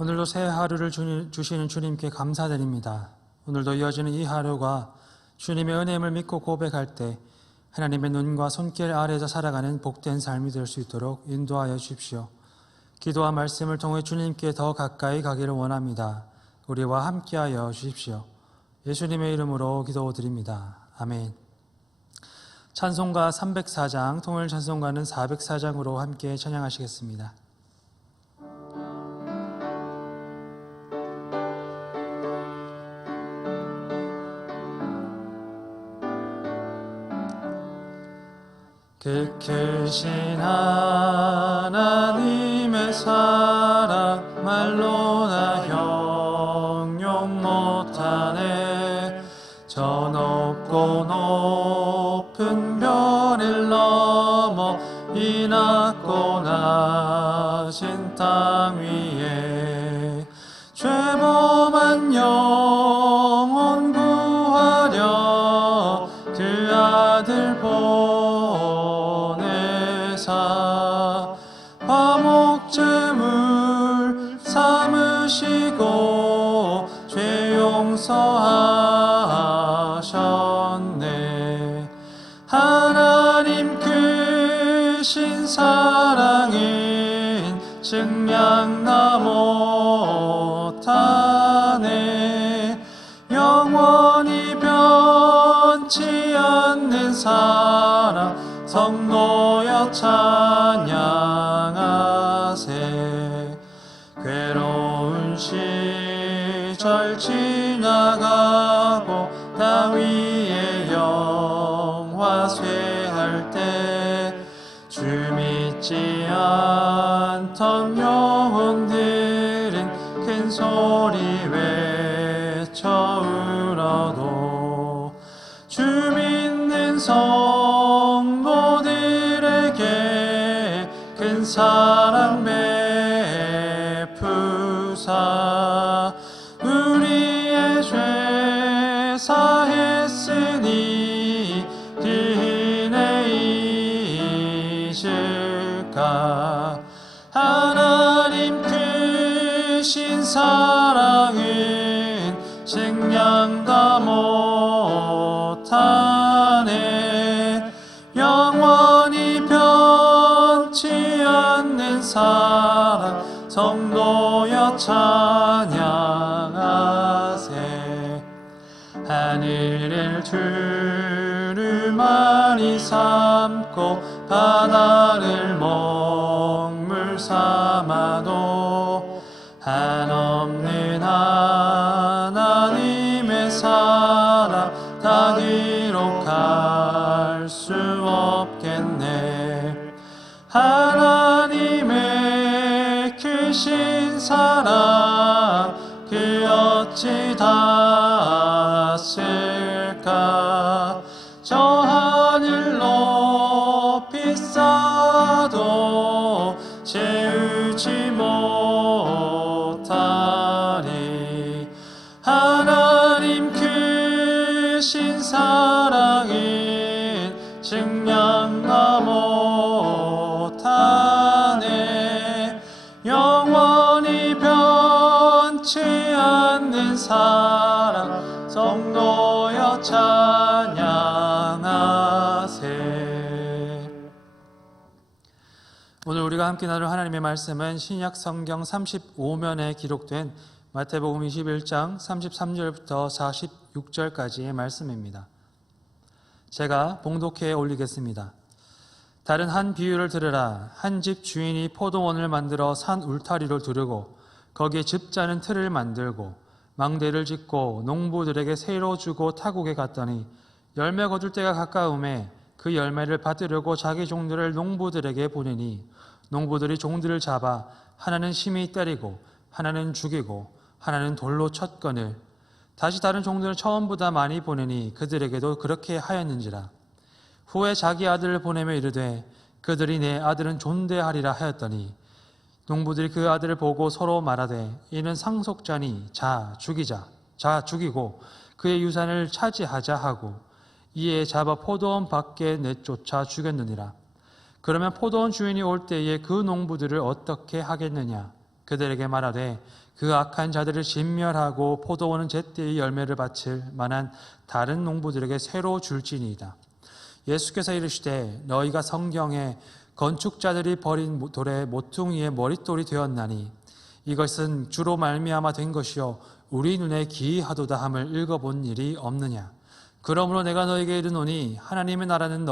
오늘도 새 하루를 주시는 주님께 감사드립니다. 오늘도 이어지는 이 하루가 주님의 은혜임을 믿고 고백할 때 하나님의 눈과 손길 아래에서 살아가는 복된 삶이 될 수 있도록 인도하여 주십시오. 기도와 말씀을 통해 주님께 더 가까이 가기를 원합니다. 우리와 함께하여 주십시오. 예수님의 이름으로 기도드립니다. 아멘. 찬송가 304장, 통일 찬송가는 404장으로 함께 찬양하시겠습니다. 그 크신 하나님의 사랑 말로나 형용 못하네. 저 높고 높은 별을 넘어 이 낮고 낮은 땅 위에 죄범한 영혼 구하려 그 아들 화목제물 삼으시고 죄 용서하셨네. 하나님 크신 사랑은 증량나 못하네. 영원히 변치 않는 사랑 성도여 찬양하세. 괴로운 시절 지나가고 다위의 영화 쇠할 때 주 믿지 않던 영혼들은 큰 소리 외쳐 울어도 주 믿는 성도들에게 큰 사랑 베푸사 우리의 죄 사했으니 그네 잊을까. 하나님 크신 사랑은 증량다 못하네. 영원히 변치 않는 사랑 성도여 찬양하세. 하늘을 두루마리 삼고 바다를 먹물 삼아도 한없는 하나님의 사랑 다 기록할 수 없겠네. 하나님의 크신 사랑 그 어찌 닿았을까. 저 하늘 높이 쌓아도 채우지 못하리. 하나님 크신 사랑은 증량나 못하네. 영원히 변치 않는 사랑 성도여 찬양하세. 오늘 우리가 함께 나눌 하나님의 말씀은 신약 성경 35면에 기록된 마태복음 21장 33절부터 46절까지의 말씀입니다. 제가 봉독해 올리겠습니다. 다른 한 비유를 들으라. 한 집 주인이 포도원을 만들어 산 울타리로 두르고 거기에 즙자는 틀을 만들고 망대를 짓고 농부들에게 새로 주고 타국에 갔더니 열매 거둘 때가 가까움에 그 열매를 받으려고 자기 종들을 농부들에게 보내니 농부들이 종들을 잡아 하나는 심히 때리고 하나는 죽이고 하나는 돌로 쳤거늘 다시 다른 종들을 처음보다 많이 보내니 그들에게도 그렇게 하였는지라. 후에 자기 아들을 보내며 이르되 그들이 내 아들은 존대하리라 하였더니 농부들이 그 아들을 보고 서로 말하되 이는 상속자니 자 죽이자. 자 죽이고 그의 유산을 차지하자 하고 이에 잡아 포도원 밖에 내쫓아 죽였느니라. 그러면 포도원 주인이 올 때에 그 농부들을 어떻게 하겠느냐. 그들에게 말하되 그 악한 자들을 진멸하고 포도원은 제때의 열매를 바칠 만한 다른 농부들에게 새로 줄지니이다. 예수께서 이르시되 너희가 성경에 건축자들이 버린 돌에 모퉁이의 머릿돌이 되었나니 이것은 주로 말미암아 된 것이요 우리 눈에 기이하도다 함을 읽어본 일이 없느냐. 그러므로 내가 너희에게 이르노니 하나님의 나라를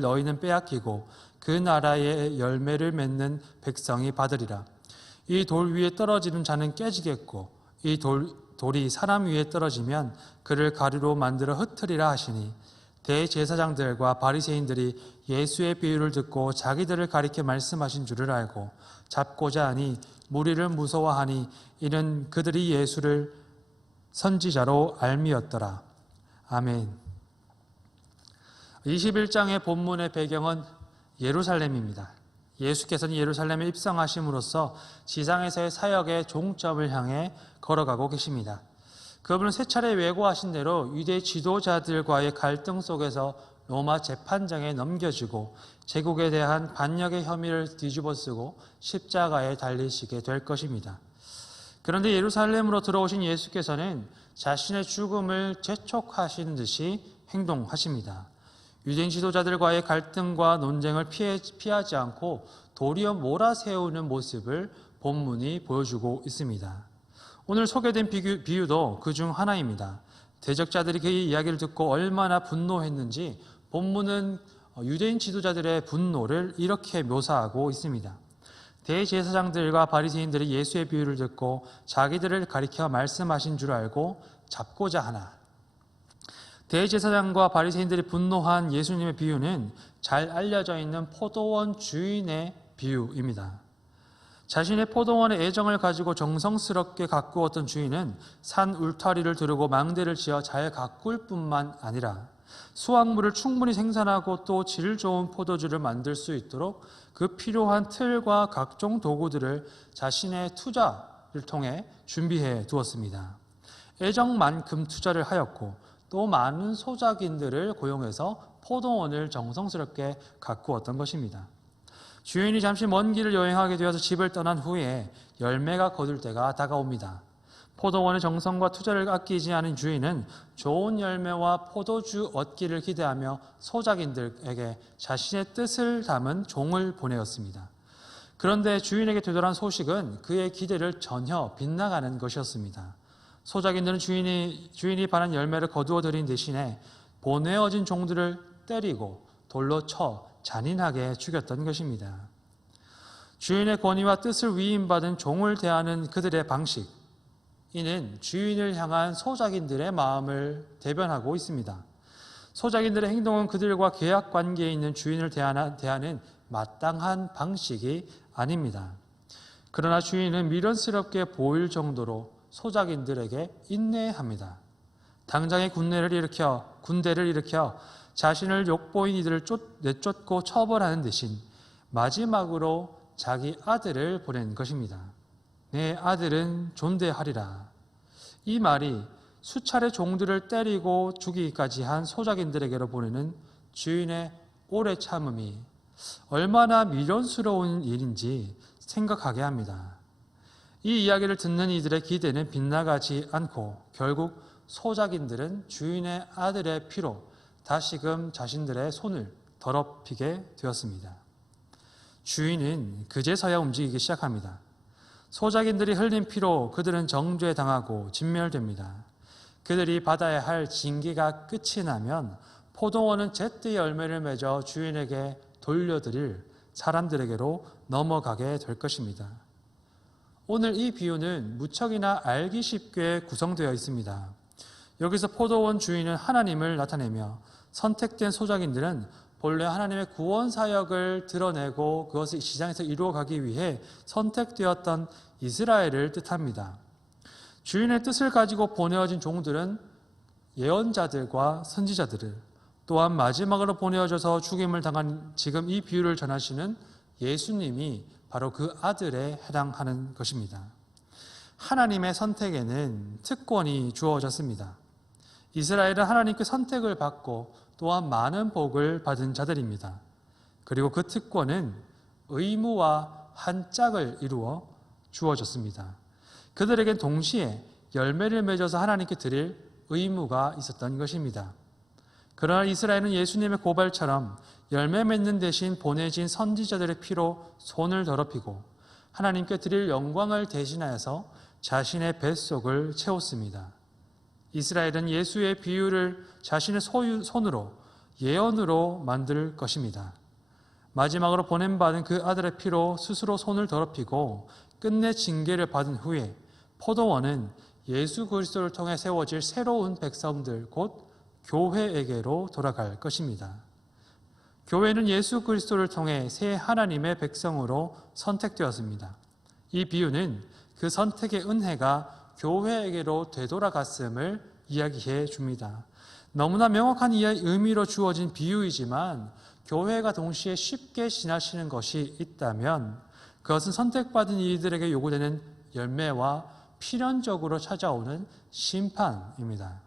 너희는 빼앗기고 그 나라의 열매를 맺는 백성이 받으리라. 이 돌 위에 떨어지는 자는 깨지겠고 이 돌이 사람 위에 떨어지면 그를 가루로 만들어 흩으리라 하시니 대제사장들과 바리새인들이 예수의 비유를 듣고 자기들을 가리켜 말씀하신 줄을 알고 잡고자 하니 무리를 무서워하니 이는 그들이 예수를 선지자로 알미었더라. 아멘. 21장의 본문의 배경은 예루살렘입니다. 예수께서는 예루살렘에 입성하심으로써 지상에서의 사역의 종점을 향해 걸어가고 계십니다. 그분은 세 차례 외고하신 대로 유대 지도자들과의 갈등 속에서 로마 재판장에 넘겨지고 제국에 대한 반역의 혐의를 뒤집어쓰고 십자가에 달리시게 될 것입니다. 그런데 예루살렘으로 들어오신 예수께서는 자신의 죽음을 재촉하시는 듯이 행동하십니다. 유대인 지도자들과의 갈등과 논쟁을 피하지 않고 도리어 몰아세우는 모습을 본문이 보여주고 있습니다. 오늘 소개된 비유도 그중 하나입니다. 대적자들이 그의 이야기를 듣고 얼마나 분노했는지 본문은 유대인 지도자들의 분노를 이렇게 묘사하고 있습니다. 대제사장들과 바리새인들이 예수의 비유를 듣고 자기들을 가리켜 말씀하신 줄 알고 잡고자 하나. 대제사장과 바리새인들이 분노한 예수님의 비유는 잘 알려져 있는 포도원 주인의 비유입니다. 자신의 포도원의 애정을 가지고 정성스럽게 가꾸었던 주인은 산 울타리를 두르고 망대를 지어 잘 가꿀 뿐만 아니라 수확물을 충분히 생산하고 또 질 좋은 포도주를 만들 수 있도록 그 필요한 틀과 각종 도구들을 자신의 투자를 통해 준비해 두었습니다. 애정만큼 투자를 하였고 또 많은 소작인들을 고용해서 포도원을 정성스럽게 가꾸었던 것입니다. 주인이 잠시 먼 길을 여행하게 되어서 집을 떠난 후에 열매가 거둘 때가 다가옵니다. 포도원의 정성과 투자를 아끼지 않은 주인은 좋은 열매와 포도주 얻기를 기대하며 소작인들에게 자신의 뜻을 담은 종을 보내었습니다. 그런데 주인에게 되돌아온 소식은 그의 기대를 전혀 빗나가는 것이었습니다. 소작인들은 주인이 바란 열매를 거두어 들인 대신에 보내어진 종들을 때리고 돌로 쳐 잔인하게 죽였던 것입니다. 주인의 권위와 뜻을 위임받은 종을 대하는 그들의 방식, 이는 주인을 향한 소작인들의 마음을 대변하고 있습니다. 소작인들의 행동은 그들과 계약 관계에 있는 주인을 대하는 마땅한 방식이 아닙니다. 그러나 주인은 미련스럽게 보일 정도로 소작인들에게 인내합니다. 당장의 군대를 일으켜 자신을 욕보인 이들을 내쫓고 처벌하는 대신 마지막으로 자기 아들을 보낸 것입니다. 내 아들은 존대하리라. 이 말이 수차례 종들을 때리고 죽이기까지 한 소작인들에게로 보내는 주인의 오래 참음이 얼마나 미련스러운 일인지 생각하게 합니다. 이 이야기를 듣는 이들의 기대는 빗나가지 않고 결국 소작인들은 주인의 아들의 피로 다시금 자신들의 손을 더럽히게 되었습니다. 주인은 그제서야 움직이기 시작합니다. 소작인들이 흘린 피로 그들은 정죄당하고 진멸됩니다. 그들이 받아야 할 징계가 끝이 나면 포도원은 제때 열매를 맺어 주인에게 돌려드릴 사람들에게로 넘어가게 될 것입니다. 오늘 이 비유는 무척이나 알기 쉽게 구성되어 있습니다. 여기서 포도원 주인은 하나님을 나타내며 선택된 소작인들은 본래 하나님의 구원 사역을 드러내고 그것을 시장에서 이루어가기 위해 선택되었던 이스라엘을 뜻합니다. 주인의 뜻을 가지고 보내어진 종들은 예언자들과 선지자들을, 또한 마지막으로 보내어져서 죽임을 당한 지금 이 비유를 전하시는 예수님이 바로 그 아들에 해당하는 것입니다. 하나님의 선택에는 특권이 주어졌습니다. 이스라엘은 하나님께 선택을 받고 또한 많은 복을 받은 자들입니다. 그리고 그 특권은 의무와 한 짝을 이루어 주어졌습니다. 그들에겐 동시에 열매를 맺어서 하나님께 드릴 의무가 있었던 것입니다. 그러나 이스라엘은 예수님의 고발처럼 열매 맺는 대신 보내진 선지자들의 피로 손을 더럽히고 하나님께 드릴 영광을 대신하여서 자신의 뱃속을 채웠습니다. 이스라엘은 예수의 비유를 자신의 손으로 예언으로 만들 것입니다. 마지막으로 보냄받은 그 아들의 피로 스스로 손을 더럽히고 끝내 징계를 받은 후에 포도원은 예수 그리스도를 통해 세워질 새로운 백성들 곧 교회에게로 돌아갈 것입니다. 교회는 예수 그리스도를 통해 새 하나님의 백성으로 선택되었습니다. 이 비유는 그 선택의 은혜가 교회에게로 되돌아갔음을 이야기해 줍니다. 너무나 명확한 의미로 주어진 비유이지만 교회가 동시에 쉽게 지나치는 것이 있다면 그것은 선택받은 이들에게 요구되는 열매와 필연적으로 찾아오는 심판입니다.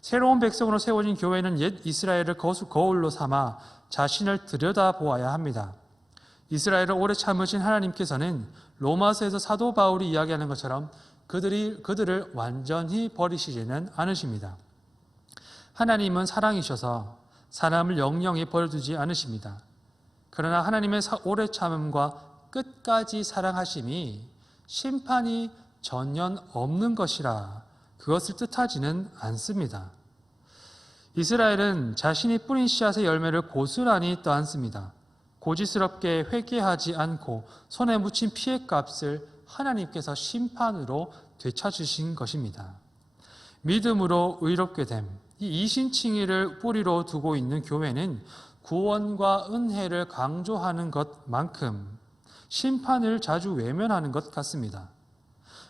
새로운 백성으로 세워진 교회는 옛 이스라엘을 거울로 삼아 자신을 들여다보아야 합니다. 이스라엘을 오래 참으신 하나님께서는 로마서에서 사도 바울이 이야기하는 것처럼 그들을 완전히 버리시지는 않으십니다. 하나님은 사랑이셔서 사람을 영영히 버려두지 않으십니다. 그러나 하나님의 오래 참음과 끝까지 사랑하심이 심판이 전혀 없는 것이라 그것을 뜻하지는 않습니다. 이스라엘은 자신이 뿌린 씨앗의 열매를 고스란히 떠안습니다. 고지스럽게 회개하지 않고 손에 묻힌 피의 값을 하나님께서 심판으로 되찾으신 것입니다. 믿음으로 의롭게 됨, 이 이신칭의를 뿌리로 두고 있는 교회는 구원과 은혜를 강조하는 것만큼 심판을 자주 외면하는 것 같습니다.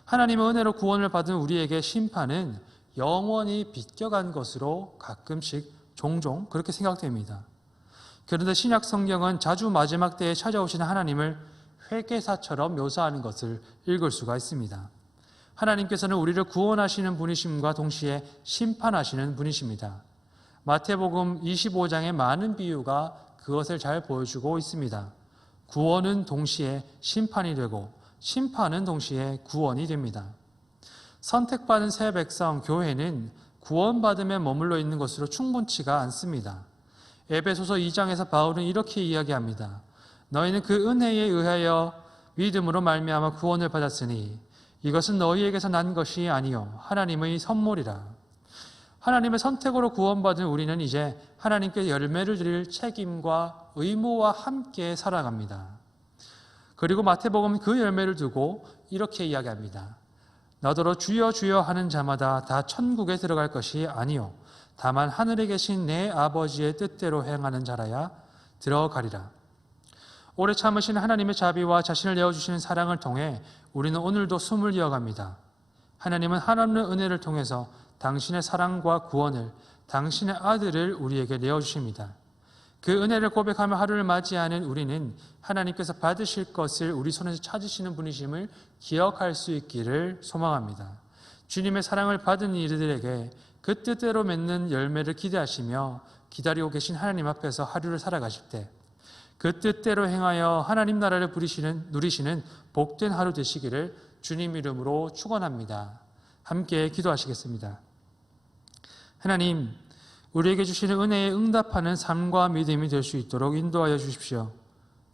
하나님의 은혜로 구원을 받은 우리에게 심판은 영원히 비껴간 것으로 가끔씩 종종 그렇게 생각됩니다. 그런데 신약 성경은 자주 마지막 때에 찾아오시는 하나님을 회개사처럼 묘사하는 것을 읽을 수가 있습니다. 하나님께서는 우리를 구원하시는 분이심과 동시에 심판하시는 분이십니다. 마태복음 25장의 많은 비유가 그것을 잘 보여주고 있습니다. 구원은 동시에 심판이 되고 심판은 동시에 구원이 됩니다. 선택받은 새 백성 교회는 구원받음에 머물러 있는 것으로 충분치가 않습니다. 에베소서 2장에서 바울은 이렇게 이야기합니다. 너희는 그 은혜에 의하여 믿음으로 말미암아 구원을 받았으니 이것은 너희에게서 난 것이 아니요 하나님의 선물이라. 하나님의 선택으로 구원받은 우리는 이제 하나님께 열매를 드릴 책임과 의무와 함께 살아갑니다. 그리고 마태복음 그 열매를 두고 이렇게 이야기합니다. 너더러 주여 주여 하는 자마다 다 천국에 들어갈 것이 아니요 다만 하늘에 계신 내 아버지의 뜻대로 행하는 자라야 들어가리라. 오래 참으신 하나님의 자비와 자신을 내어주시는 사랑을 통해 우리는 오늘도 숨을 이어갑니다. 하나님은 하나님의 은혜를 통해서 당신의 사랑과 구원을, 당신의 아들을 우리에게 내어주십니다. 그 은혜를 고백하며 하루를 맞이하는 우리는 하나님께서 받으실 것을 우리 손에서 찾으시는 분이심을 기억할 수 있기를 소망합니다. 주님의 사랑을 받은 이들에게 그 뜻대로 맺는 열매를 기대하시며 기다리고 계신 하나님 앞에서 하루를 살아가실 때 그 뜻대로 행하여 하나님 나라를 누리시는 복된 하루 되시기를 주님 이름으로 축원합니다. 함께 기도하시겠습니다. 하나님, 우리에게 주시는 은혜에 응답하는 삶과 믿음이 될 수 있도록 인도하여 주십시오.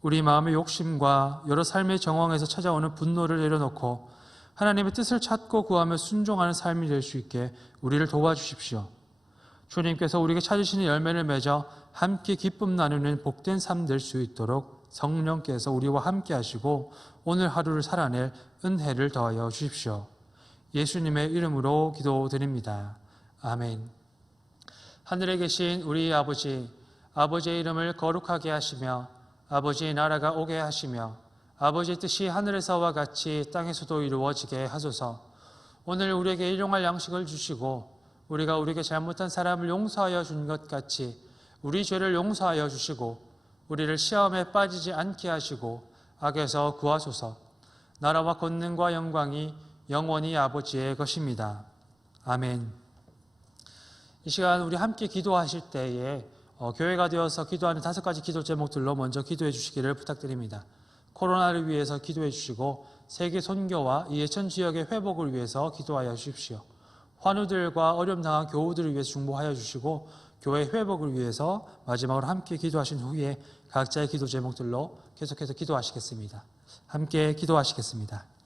우리 마음의 욕심과 여러 삶의 정황에서 찾아오는 분노를 내려놓고 하나님의 뜻을 찾고 구하며 순종하는 삶이 될 수 있게 우리를 도와주십시오. 주님께서 우리에게 찾으시는 열매를 맺어 함께 기쁨 나누는 복된 삶 될 수 있도록 성령께서 우리와 함께 하시고 오늘 하루를 살아낼 은혜를 더하여 주십시오. 예수님의 이름으로 기도드립니다. 아멘. 하늘에 계신 우리 아버지, 아버지의 이름을 거룩하게 하시며 아버지의 나라가 오게 하시며 아버지의 뜻이 하늘에서와 같이 땅에서도 이루어지게 하소서. 오늘 우리에게 일용할 양식을 주시고 우리가 우리에게 잘못한 사람을 용서하여 준 것 같이 우리 죄를 용서하여 주시고 우리를 시험에 빠지지 않게 하시고 악에서 구하소서. 나라와 권능과 영광이 영원히 아버지의 것입니다. 아멘. 이 시간 우리 함께 기도하실 때에 교회가 되어서 기도하는 5가지 기도 제목들로 먼저 기도해 주시기를 부탁드립니다. 코로나를 위해서 기도해 주시고 세계 선교와 이해천 지역의 회복을 위해서 기도하여 주십시오. 환우들과 어려움 당한 교우들을 위해서 중보하여 주시고 교회 회복을 위해서 마지막으로 함께 기도하신 후에 각자의 기도 제목들로 계속해서 기도하시겠습니다. 함께 기도하시겠습니다.